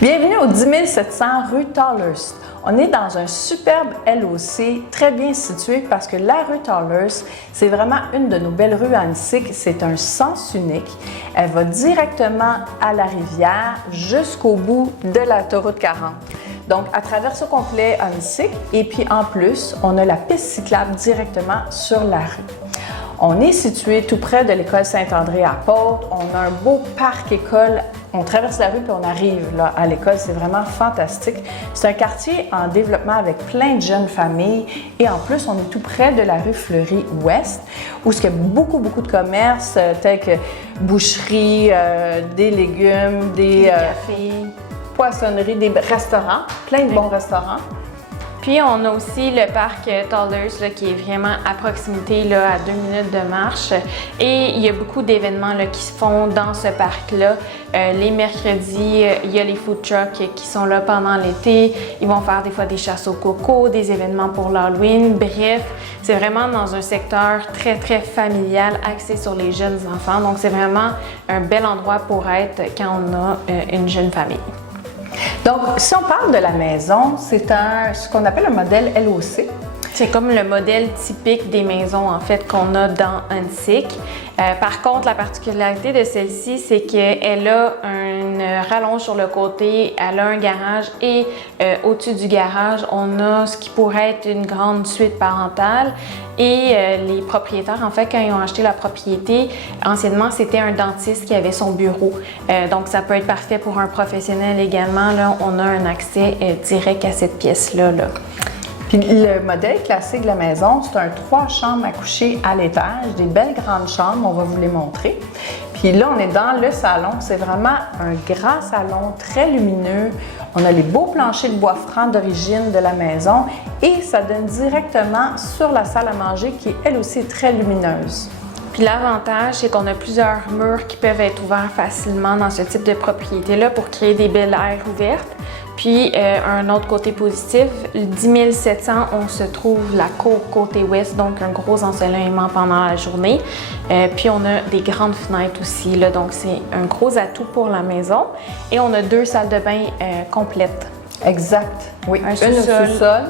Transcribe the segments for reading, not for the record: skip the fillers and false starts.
Bienvenue au 10 700 rue Tallhurst. On est dans un superbe LOC, très bien situé parce que la rue Tallhurst, c'est vraiment une de nos belles rues à Annecy. C'est un sens unique. Elle va directement à la rivière jusqu'au bout de l'autoroute 40. Donc, elle traverse au complet Annecy et puis en plus, on a la piste cyclable directement sur la rue. On est situé tout près de l'école Saint-André à Pôle. On a un beau parc-école. On traverse la rue puis on arrive là, à l'école. C'est vraiment fantastique. C'est un quartier en développement avec plein de jeunes familles. Et en plus, on est tout près de la rue Fleury-Ouest où il y a beaucoup de commerces tels que boucherie, des légumes, des cafés, poissonneries, des restaurants, plein de bons restaurants. Puis, on a aussi le parc Tallhurst qui est vraiment à proximité, là, à 2 minutes de marche. Et il y a beaucoup d'événements qui se font dans ce parc-là. Les mercredis, il y a les food trucks qui sont là pendant l'été. Ils vont faire des fois des chasses au coco, des événements pour l'Halloween. Bref, c'est vraiment dans un secteur très familial, axé sur les jeunes enfants. Donc, c'est vraiment un bel endroit pour être quand on a une jeune famille. Donc, si on parle de la maison, c'est ce qu'on appelle un modèle LOC. C'est comme le modèle typique des maisons, en fait, qu'on a dans Annecy. Par contre, la particularité de celle-ci, c'est qu'elle a une rallonge sur le côté, elle a un garage et au-dessus du garage, on a ce qui pourrait être une grande suite parentale. Et les propriétaires, en fait, quand ils ont acheté la propriété, anciennement, c'était un dentiste qui avait son bureau. Donc, ça peut être parfait pour un professionnel également. Là, on a un accès direct à cette pièce-là. Puis le modèle classique de la maison, c'est un 3 chambres à coucher à l'étage, des belles grandes chambres, on va vous les montrer. Puis là, on est dans le salon, c'est vraiment un grand salon très lumineux. On a les beaux planchers de bois franc d'origine de la maison et ça donne directement sur la salle à manger qui est elle aussi très lumineuse. Puis l'avantage, c'est qu'on a plusieurs murs qui peuvent être ouverts facilement dans ce type de propriété-là pour créer des belles aires ouvertes. Puis, un autre côté positif, le 10 700, on se trouve la cour côté ouest, donc un gros ensoleillement pendant la journée. Puis, on a des grandes fenêtres aussi, là, donc c'est un gros atout pour la maison. Et on a 2 salles de bain complètes. Exact, oui. Un une au sous-sol,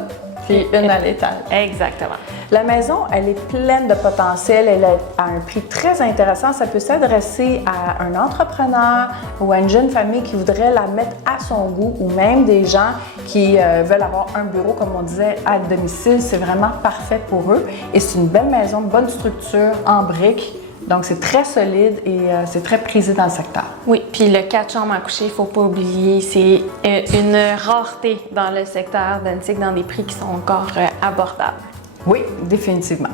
puis une à l'étage. Exactement. La maison, elle est pleine de potentiel, elle est à un prix très intéressant. Ça peut s'adresser à un entrepreneur ou à une jeune famille qui voudrait la mettre à son goût ou même des gens qui veulent avoir un bureau, comme on disait, à domicile. C'est vraiment parfait pour eux. Et c'est une belle maison, bonne structure, en briques. Donc, c'est très solide et c'est très prisé dans le secteur. Oui, puis le 4 chambres à coucher, il ne faut pas oublier, c'est une rareté dans le secteur d'Annecy, dans des prix qui sont encore abordables. Oui, définitivement.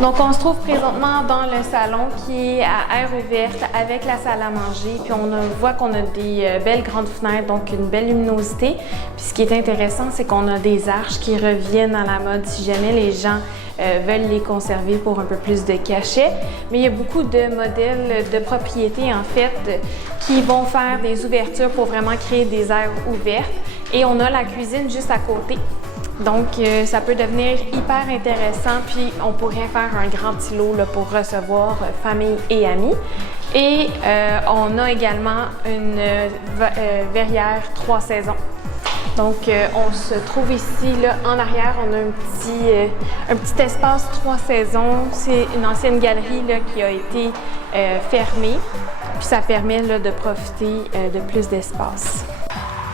Donc, on se trouve présentement dans le salon qui est à aire ouverte avec la salle à manger. Puis, on voit qu'on a des belles grandes fenêtres, donc une belle luminosité. Puis, ce qui est intéressant, c'est qu'on a des arches qui reviennent à la mode si jamais les gens veulent les conserver pour un peu plus de cachet. Mais il y a beaucoup de modèles de propriétés, en fait, qui vont faire des ouvertures pour vraiment créer des aires ouvertes. Et on a la cuisine juste à côté. Donc, ça peut devenir hyper intéressant, puis on pourrait faire un grand îlot là, pour recevoir famille et amis. Et on a également une verrière 3 saisons. Donc, on se trouve ici, là, en arrière, on a un petit espace 3 saisons. C'est une ancienne galerie là, qui a été fermée, puis ça permet là, de profiter de plus d'espace.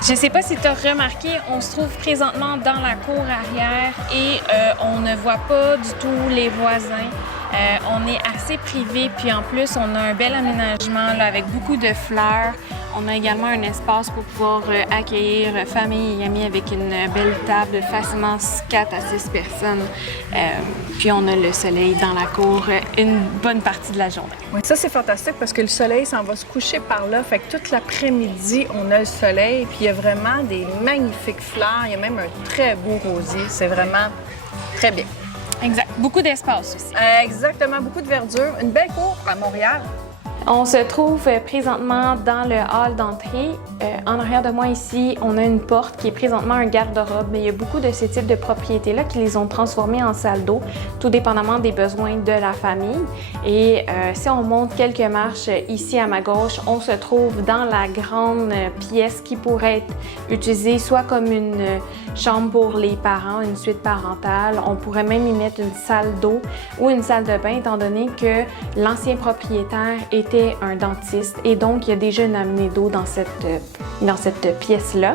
Je ne sais pas si tu as remarqué, on se trouve présentement dans la cour arrière et on ne voit pas du tout les voisins. On est assez privé, puis en plus, on a un bel aménagement là, avec beaucoup de fleurs. On a également un espace pour pouvoir accueillir famille et amis avec une belle table, facilement 4 à 6 personnes. Puis on a le soleil dans la cour une bonne partie de la journée. Oui, ça c'est fantastique parce que le soleil s'en va se coucher par là. Fait que toute l'après-midi, on a le soleil. Puis il y a vraiment des magnifiques fleurs. Il y a même un très beau rosier. C'est vraiment très bien. Exact. Beaucoup d'espace aussi. Exactement. Beaucoup de verdure. Une belle cour à Montréal. On se trouve présentement dans le hall d'entrée. En arrière de moi ici, on a une porte qui est présentement un garde-robe. Mais il y a beaucoup de ces types de propriétés-là qui les ont transformés en salle d'eau, tout dépendamment des besoins de la famille. Et si on monte quelques marches ici à ma gauche, on se trouve dans la grande pièce qui pourrait être utilisée soit comme une chambre pour les parents, une suite parentale. On pourrait même y mettre une salle d'eau ou une salle de bain, étant donné que l'ancien propriétaire était un dentiste et donc il y a déjà une amenée d'eau dans cette pièce-là.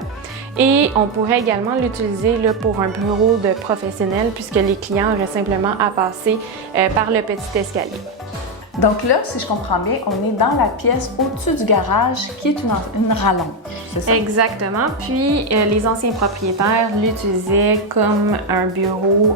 Et on pourrait également l'utiliser pour un bureau de professionnel puisque les clients auraient simplement à passer par le petit escalier. Donc là, si je comprends bien, on est dans la pièce au-dessus du garage qui est une rallonge, c'est ça? Exactement. Puis, les anciens propriétaires l'utilisaient comme un bureau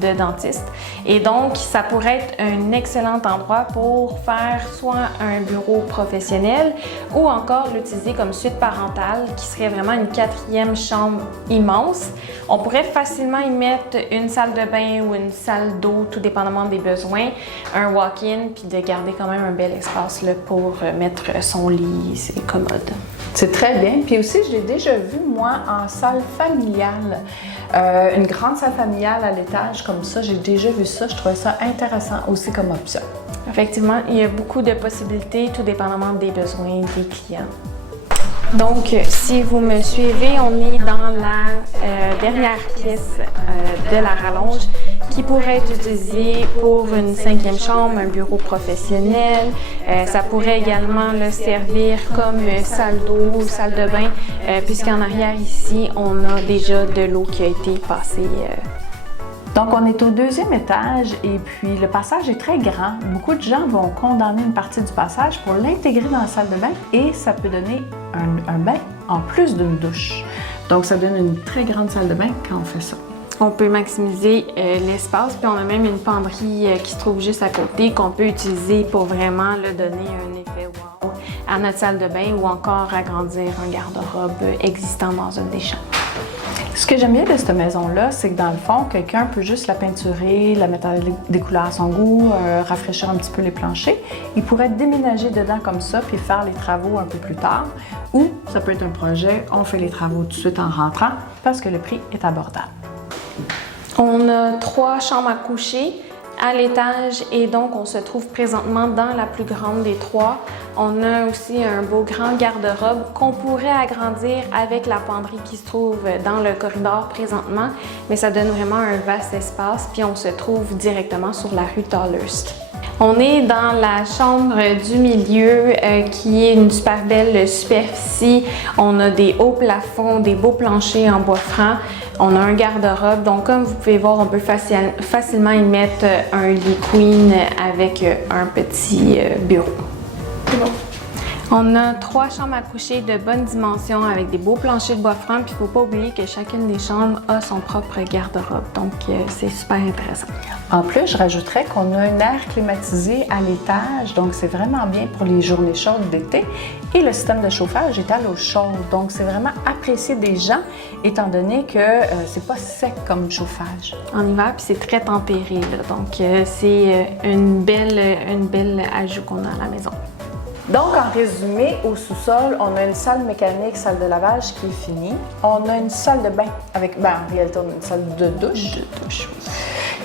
de dentiste. Et donc, ça pourrait être un excellent endroit pour faire soit un bureau professionnel ou encore l'utiliser comme suite parentale qui serait vraiment une 4e chambre immense. On pourrait facilement y mettre une salle de bain ou une salle d'eau, tout dépendamment des besoins, un walk-in, puis de garder quand même un bel espace là, pour mettre son lit, c'est commode. C'est très bien. Puis aussi, je l'ai déjà vu, moi, en salle familiale. Une grande salle familiale à l'étage comme ça, j'ai déjà vu ça. Je trouvais ça intéressant aussi comme option. Effectivement, il y a beaucoup de possibilités, tout dépendamment des besoins des clients. Donc, si vous me suivez, on est dans la dernière pièce de la rallonge qui pourrait être utilisée pour une 5e chambre, un bureau professionnel. Ça pourrait également servir comme salle d'eau, salle de bain, puisqu'en arrière ici, on a déjà de l'eau qui a été passée. Donc, on est au 2e étage et puis le passage est très grand. Beaucoup de gens vont condamner une partie du passage pour l'intégrer dans la salle de bain et ça peut donner un bain en plus d'une douche. Donc, ça donne une très grande salle de bain quand on fait ça. On peut maximiser l'espace, puis on a même une penderie qui se trouve juste à côté qu'on peut utiliser pour vraiment donner un effet wow à notre salle de bain ou encore agrandir un garde-robe existant dans une des chambres. Ce que j'aime bien de cette maison-là, c'est que dans le fond, quelqu'un peut juste la peinturer, la mettre des couleurs à son goût, rafraîchir un petit peu les planchers. Il pourrait déménager dedans comme ça puis faire les travaux un peu plus tard. Ou ça peut être un projet, on fait les travaux tout de suite en rentrant parce que le prix est abordable. On a 3 chambres à coucher à l'étage et donc on se trouve présentement dans la plus grande des 3. On a aussi un beau grand garde-robe qu'on pourrait agrandir avec la penderie qui se trouve dans le corridor présentement, mais ça donne vraiment un vaste espace puis on se trouve directement sur la rue Tallhurst. On est dans la chambre du milieu qui est une super belle superficie. On a des hauts plafonds, des beaux planchers en bois franc. On a un garde-robe, donc comme vous pouvez voir, on peut facilement y mettre un lit queen avec un petit bureau. C'est bon. On a 3 chambres à coucher de bonne dimension avec des beaux planchers de bois franc, puis il ne faut pas oublier que chacune des chambres a son propre garde-robe, donc c'est super intéressant. En plus, je rajouterais qu'on a un air climatisé à l'étage, donc c'est vraiment bien pour les journées chaudes d'été. Et le système de chauffage est à l'eau chaude, donc c'est vraiment apprécié des gens, étant donné que c'est pas sec comme chauffage. En hiver, puis c'est très tempéré, là, donc c'est une belle ajout qu'on a à la maison. Donc, en résumé, au sous-sol, on a une salle mécanique, salle de lavage qui est finie. On a une salle de bain avec, en réalité, on a une salle de douche.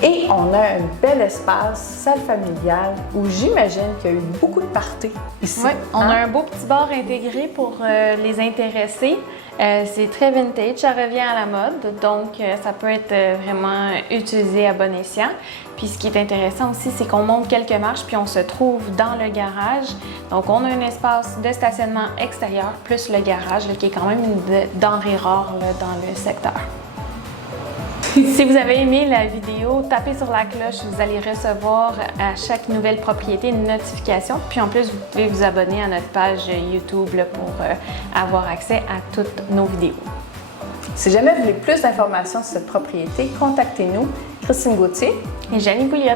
Et on a un bel espace, salle familiale, où j'imagine qu'il y a eu beaucoup de parties ici. Oui, on a un beau petit bar intégré pour les intéressés. C'est très vintage, ça revient à la mode, donc ça peut être vraiment utilisé à bon escient. Puis ce qui est intéressant aussi, c'est qu'on monte quelques marches puis on se trouve dans le garage. Donc on a un espace de stationnement extérieur plus le garage là, qui est quand même une denrée rare là, dans le secteur. Si vous avez aimé la vidéo, tapez sur la cloche, vous allez recevoir à chaque nouvelle propriété une notification. Puis en plus, vous pouvez vous abonner à notre page YouTube là, pour avoir accès à toutes nos vidéos. Si jamais vous voulez plus d'informations sur cette propriété, contactez-nous, Christine Gauthier et Janine Pouliot.